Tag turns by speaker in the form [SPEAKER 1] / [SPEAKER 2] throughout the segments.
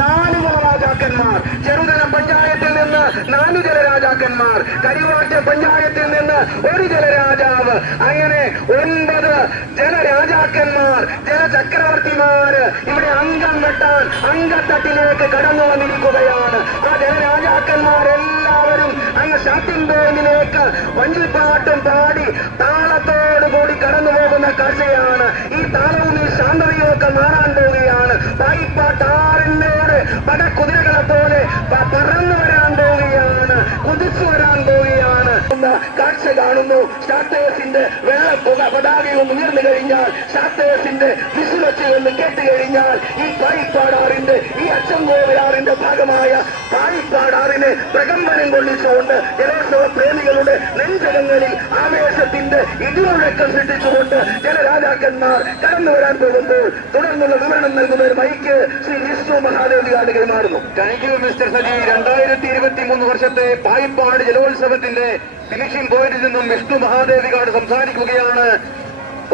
[SPEAKER 1] നാല് രാജാക്കന്മാർ. ചെറുതല പഞ്ചായത്തിൽ നിന്ന് നാലു ജലരാജാക്കന്മാർ കരിവാറ്റ പഞ്ചായത്തിൽ നിന്ന് ഒരു ജലരാജാവ് അങ്ങനെ ഒൻപത് ജലരാജാക്കന്മാർ ജലചക്രവർത്തിമാര് ഇവിടെ അംഗം വെട്ടാൻ അംഗത്തട്ടിലേക്ക് കടന്നു വന്നിരിക്കുകയാണ്. ആ ജലരാജാക്കന്മാരെല്ലാവരും അങ്ങ് ഷാപ്പിംഗ് ബോർഡിലേക്ക് വഞ്ചിപ്പാട്ടും പാടി താളത്തോടു കൂടി കടന്നു പോകുന്ന കാഴ്ചയാണ് ഈ താളവും ഈ ശാന്തതയും ഒക്കെ മാറാൻ പോവുകയാണ്. പായിപ്പാട്ടാറിനോട് പടക്കുതിരകളെ പോലെ പ- പറന്നു വരാൻ പോവുകയാണ്. കുതിച്ചു വരാൻ പോവുകയാണ്. എന്ന കാഴ്ച കാണുന്നു. സ്റ്റാർട്ടേഴ്സിന്റെ വെള്ളപ്പുക പതാകയും ഉയർന്നു കഴിഞ്ഞാൽ സ്റ്റാർട്ടേഴ്സിന്റെ വിസിലൊച്ച എന്ന് കേട്ട് കഴിഞ്ഞാൽ ഈ പായിപ്പാടാറിന്റെ ഈ അച്ചൻകോവിലാറിന്റെ ഭാഗമായ പായിപ്പാടാറിനെ പ്രകമ്പനം കൊള്ളിച്ചുകൊണ്ട് ജലോത്സവ പ്രേമികളുടെ നെഞ്ചകങ്ങളിൽ ആവേശത്തിന്റെ ഇടിമുഴക്കം സൃഷ്ടിച്ചുകൊണ്ട് ചില രാജാക്കന്മാർ കടന്നു വരാൻ പോകുമ്പോൾ തുടർന്നുള്ള വിവരണം നൽകുന്ന ഒരു മൈക്ക് ശ്രീ വിഷ്ണു മഹാദേവിയാണ് കൈമാറുന്നു
[SPEAKER 2] താങ്ക് യു മിസ്റ്റർ സജി. രണ്ടായിരത്തി ഇരുപത്തി മൂന്ന് വർഷത്തെ പായിപ്പാട് ജലോത്സവത്തിന്റെ ഫിനിഷിംഗ് പോയിന്റിൽ നിന്നും വിഷ്ണു മഹാദേവികാട് സംസാരിക്കുകയാണ്.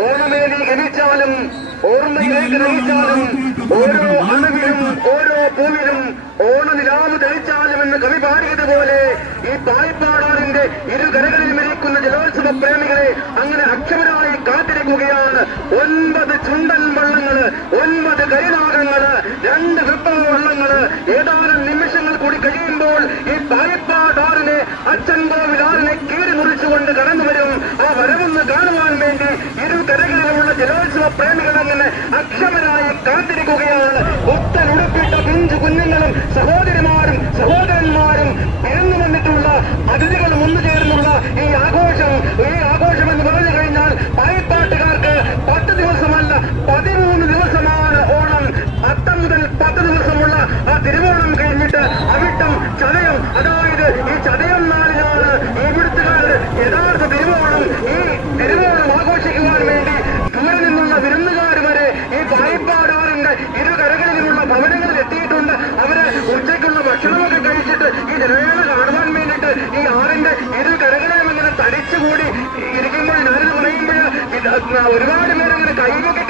[SPEAKER 2] ഓണമേലി ഗമിച്ചാലും ഓർമ്മയിലേക്ക് നയിച്ചാലും ഓരോ അണുവിലും ഓരോ പൂവിലും ഓണനിലാവ് തെളിച്ചാലും എന്ന് കവി പാടിയതുപോലെ ഈ പായിപ്പാടാറിന്റെ ഇരു കരകളിൽ മിരിക്കുന്ന ജലോത്സവ പ്രേമികളെ അങ്ങനെ അക്ഷമരായി കാത്തിരിക്കുകയാണ്. ഒൻപത് ചുണ്ടൻ വള്ളങ്ങൾ ഒൻപത് കരിനാഗങ്ങൾ രണ്ട് വിപ്ലവ വള്ളങ്ങൾ. ഏതാനും നിമിഷങ്ങൾ കൂടി കഴിയുമ്പോൾ ഈ പായപ്പാടാറിനെ വരവൊന്ന് കാണുവാൻ വേണ്ടി ഇരു കരകളിലുമുള്ള ജലോത്സവ പ്രേമികൾ അങ്ങനെ അക്ഷമരായി കാത്തിരിക്കുകയാണ്. ഒത്തൻ ഉടുപ്പിട്ട പിഞ്ചു കുഞ്ഞുങ്ങളും സഹോദരിമാരും സഹോദരന്മാരും പിറന്നു വന്നിട്ടുള്ള അതിഥികളും ഒന്നു ചേർന്നുള്ള ഈ ആഘോഷം ഈ ആഘോഷം എന്ന് പറഞ്ഞു കഴിഞ്ഞാൽ പായപ്പാട്ടുകാർക്ക് പത്ത് ദിവസമല്ല പതിമൂന്ന് ദിവസമാണ് ഓണം. അത്തം മുതൽ പത്ത് ദിവസമുള്ള ആ തിരുവോണം കഴിഞ്ഞിട്ട് അവിട്ടം ചതയം അതായത് ഈ ഈ ജനവേള കാണുവാൻ വേണ്ടിയിട്ട് ഈ ആറിന്റെ ഇരു കരകളെയും ഇങ്ങനെ തടിച്ചുകൂടി ഇരിക്കുമ്പോൾ ഞാനിത് പറയുമ്പോൾ ഒരുപാട് പേര് ഇങ്ങനെ കൈകൊക്കെ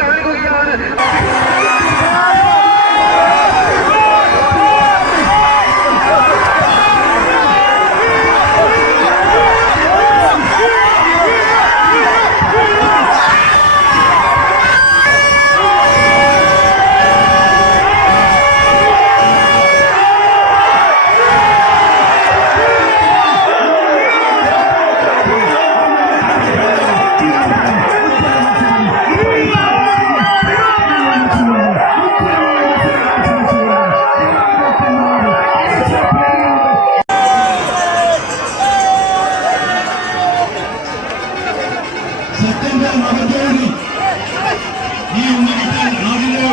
[SPEAKER 2] సత్యంగా
[SPEAKER 3] మహదేవుని ఈ ఉన్నత నాడిలో